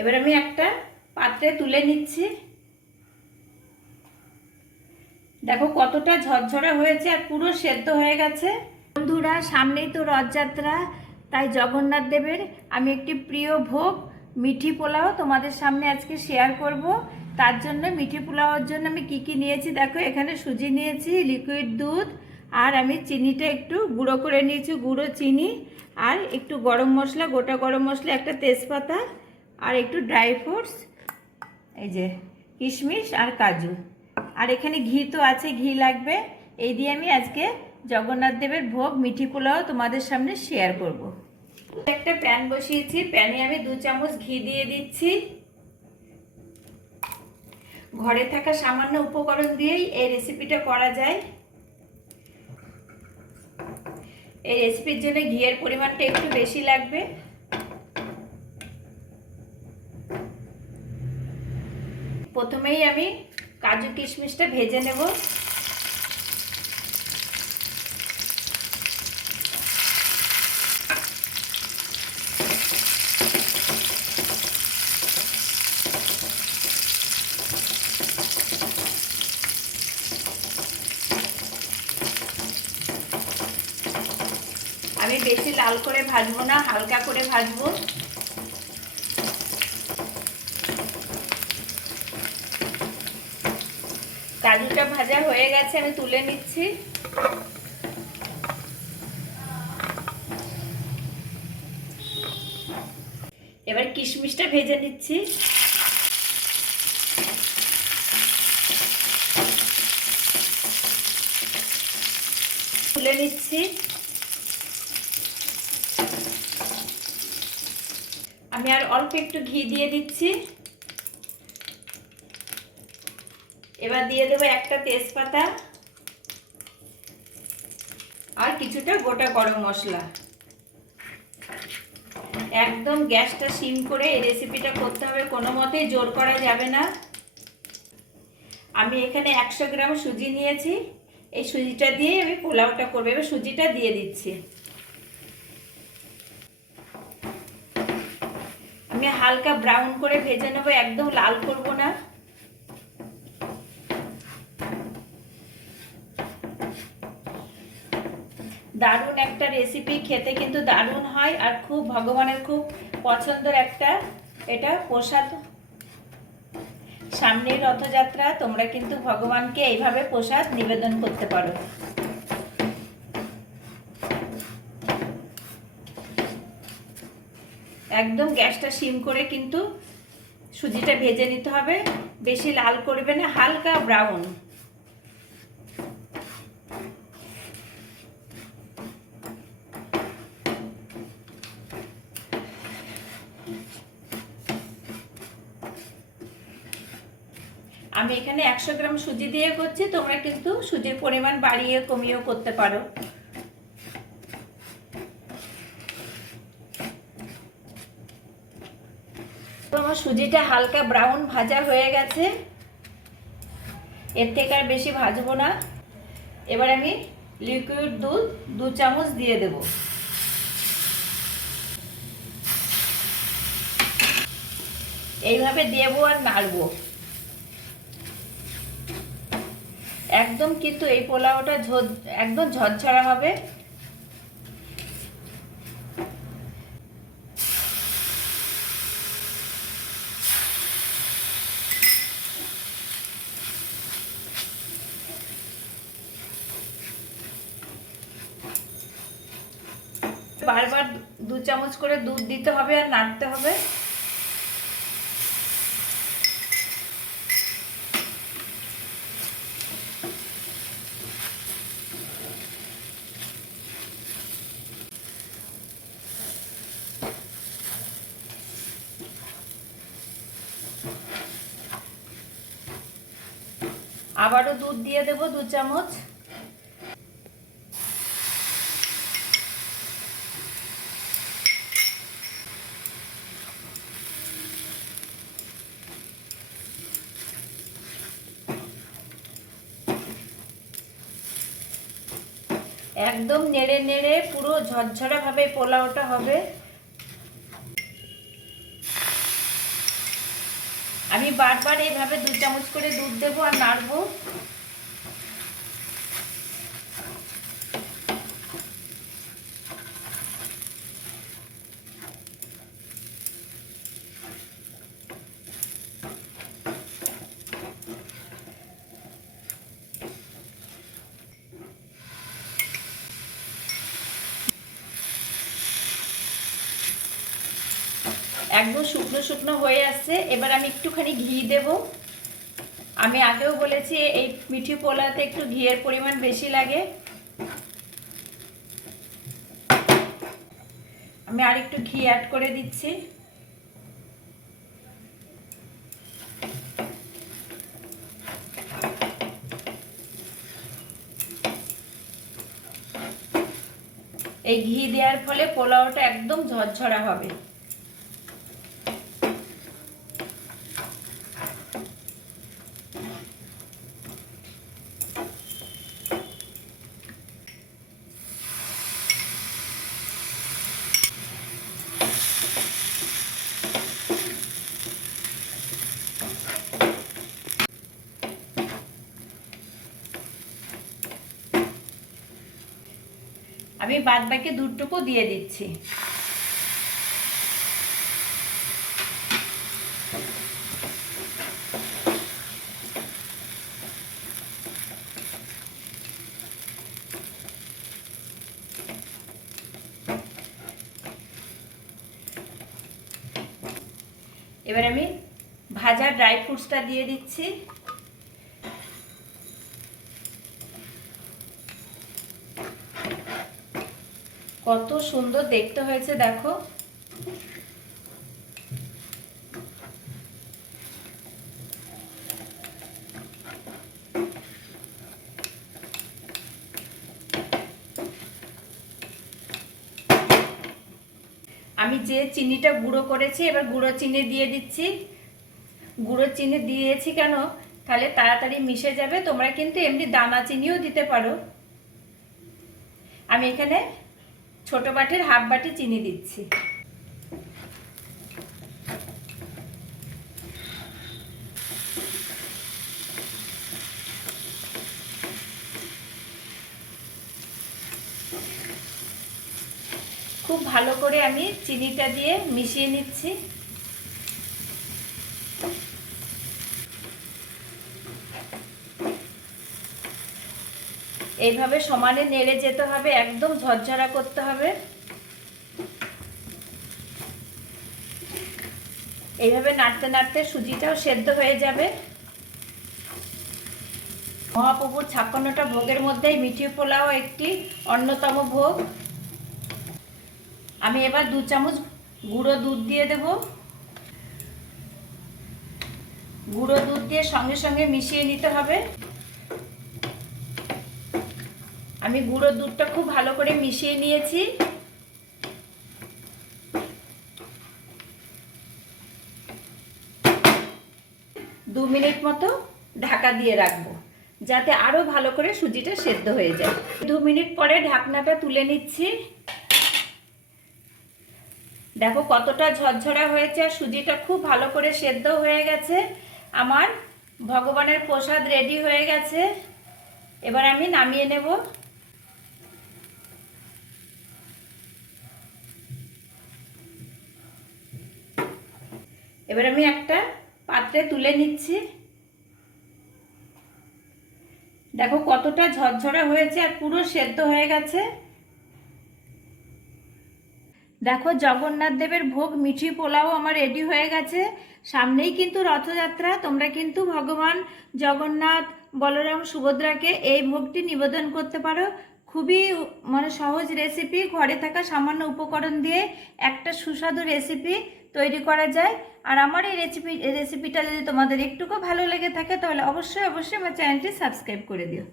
এবার আমি একটা পাত্রে তুলে নিচ্ছি। দেখো কতটা ঝরঝরা হয়েছে আর পুরো সেদ্ধ হয়ে গেছে। বন্ধুরা, সামনেই তো রথযাত্রা, তাই জগন্নাথ দেবের আমি একটি প্রিয় ভোগ, মিঠি পোলাও তোমাদের সামনে আজকে শেয়ার করব। তার জন্য মিঠি পোলাওর জন্য আমি কি কি নিয়েছি দেখো, এখানে সুজি নিয়েছি লিকুইড দুধ, আর আমি চিনিটা একটু গুঁড়ো করে নিয়েছি, গুঁড়ো চিনি, আর একটু গরম মশলা, গোটা গরম মশলা, একটা তেজপাতা। আর একটু ড্রাই ফ্রুটস, এই যে কিশমিশ আর কাজু। আর এখানে ঘি তো আছে, ঘি লাগবে। এই দিয়ে আমি আজকে জগন্নাথ দেবের ভোগ, মিঠি পোলাও তোমাদের সামনে শেয়ার করব। একটা প্যান বসিয়েছি, প্যানে আমি দু চামচ ঘি দিয়ে দিচ্ছি। ঘরে থাকা সামান্য উপকরণ দিয়েই এই রেসিপিটা করা যায়। এই রেসিপির জন্য ঘিয়ের পরিমাণটা একটু বেশি লাগবে। প্রথমেই আমি কাজু কিশমিশটা ভেজে নেব। আমি বেশি লাল করে ভাজবো না, হালকা করে ভাজবো। কাজুটা ভাজা হয়ে গেছে, আমি তুলে নিচ্ছি। এবার কিশমিশটা ভেজে নিচ্ছি। তুলে নিচ্ছি। আমি আর অল্প একটু ঘি দিয়ে দিচ্ছি। এবার দিয়ে দেবো একটা তেজপাতা আর কিছুটা গোটা গরম মশলা। একদম গ্যাসটা সিম করে এই রেসিপিটা করতে হবে, কোনো মতেই জোর করা যাবে না। আমি এখানে একশো গ্রাম সুজি নিয়েছি, এই সুজিটা দিয়ে আমি পোলাওটা করব। এবার সুজিটা দিয়ে দিচ্ছি। আমি হালকা ব্রাউন করে ভেজে নেব, একদম লাল করব না। দারুণ একটা রেসিপি খেতে কিন্তু দারুণ হয় আর খুব ভগবানের খুব পছন্দের একটা এটা প্রসাদ। সামনের রথযাত্রা, তোমরা কিন্তু ভগবানকে এইভাবে প্রসাদ নিবেদন করতে পারো। একদম গ্যাসটা সিম করে কিন্তু সুজিটা ভেজে নিতে হবে। বেশি লাল করবে না, হালকা ব্রাউন আমি এখানে একশো গ্রাম সুজি দিয়ে করছি, তোমরা কিন্তু সুজির পরিমাণ বাড়িয়ে কমিয়েও করতে পারো। আমার সুজিটা হালকা ব্রাউন ভাজা হয়ে গেছে। এর থেকে আর বেশি ভাজবো না। এবার আমি লিকুইড দুধ দু চামচ দিয়ে দেব। এইভাবে দেবো আর নাড়বো। একদম কিন্তু এই পোলাওটা একদম ঝরঝরা হবে। বারবার দু চামচ করে দুধ দিতে হবে আর নাড়তে হবে। আবারও দুধ দিয়ে দেবো দু চামচ। একদম নেড়ে নেড়ে পুরো ঝরঝরা ভাবে পোলাওটা হবে আমি বারবার এভাবে দু চামচ করে দুধ দেবো আর নাড়বো। একদম শুকনো শুকনো হয়ে আসছে। এবার আমি একটুখানি ঘি দেব। আমি আগেও বলেছি, এই মিঠি পোলাতে একটু ঘিয়ের পরিমাণ বেশি লাগে। আমি আর একটু ঘি অ্যাড করে দিচ্ছি। এই ঘি দেওয়ার ফলে পোলাওটা একদম ঝরঝরা হবে। আমি বাদ বাকি দুধটুকু দিয়ে দিচ্ছি। এবার আমি ভাজা ড্রাই ফ্রুটসটা দিয়ে দিচ্ছি। কত সুন্দর দেখতে হয়েছে, দেখো। আমি যে চিনিটা গুঁড়ো করেছি, এবার গুঁড়ো চিনি দিয়ে দিচ্ছি। গুঁড়ো চিনি দিয়েছি কেন? তাহলে তাড়াতাড়ি মিশে যাবে, তোমরা কিন্তু এমনি দানা চিনিও দিতে পারো। আমি এখানে ছোট বাটির হাফ বাটি চিনি দিচ্ছি। খুব ভালো করে আমি চিনিটা দিয়ে মিশিয়ে নিচ্ছি। এইভাবে সমানে নেড়ে যেতে হবে, একদম ঝরঝরা করতে হবে। এইভাবে নাড়তে নাড়তে সুজিটাও সেদ্ধ হয়ে যাবে। মহাপ্রভুর ছাপ্পান্নটা ভোগের মধ্যেই মিঠি পোলাও একটি অন্যতম ভোগ। আমি এবার দু চামচ গুঁড়ো দুধ দিয়ে দেব। গুঁড়ো দুধ দিয়ে সঙ্গে সঙ্গে মিশিয়ে নিতে হবে। আমি গুঁড়ো দুধটা খুব ভালো করে মিশিয়ে নিয়েছি। দু মিনিট মতো ঢাকা দিয়ে রাখব, যাতে আরও ভালো করে সুজিটা সেদ্ধ হয়ে যায়। দু মিনিট পরে ঢাকনাটা তুলে নিচ্ছি। দেখো কতটা ঝরঝরা হয়েছে আর সুজিটা খুব ভালো করে সেদ্ধ হয়ে গেছে। আমার ভগবানের প্রসাদ রেডি হয়ে গেছে। এবার আমি নামিয়ে নেব। এবার আমি একটা পাত্রে তুলে নিচ্ছি। দেখো কতটা ঝরঝরা হয়েছে আর পুরো সেদ্ধ হয়ে গেছে। দেখো জগন্নাথ দেবের ভোগ, মিঠি পোলাও আমার রেডি হয়ে গেছে। সামনেই কিন্তু রথযাত্রা, তোমরা কিন্তু ভগবান জগন্নাথ, বলরাম, সুভদ্রাকে এই ভোগটি নিবেদন করতে পারো। খুবই মানে সহজ রেসিপি ঘরে থাকা সামান্য উপকরণ দিয়ে একটা সুস্বাদু রেসিপি তৈরি করা যায়। আর আমার এই রেসিপি রেসিপিটা যদি তোমাদের একটুকু ভালো লেগে থাকে, তাহলে অবশ্যই অবশ্যই আমার চ্যানেলটি সাবস্ক্রাইব করে দিও।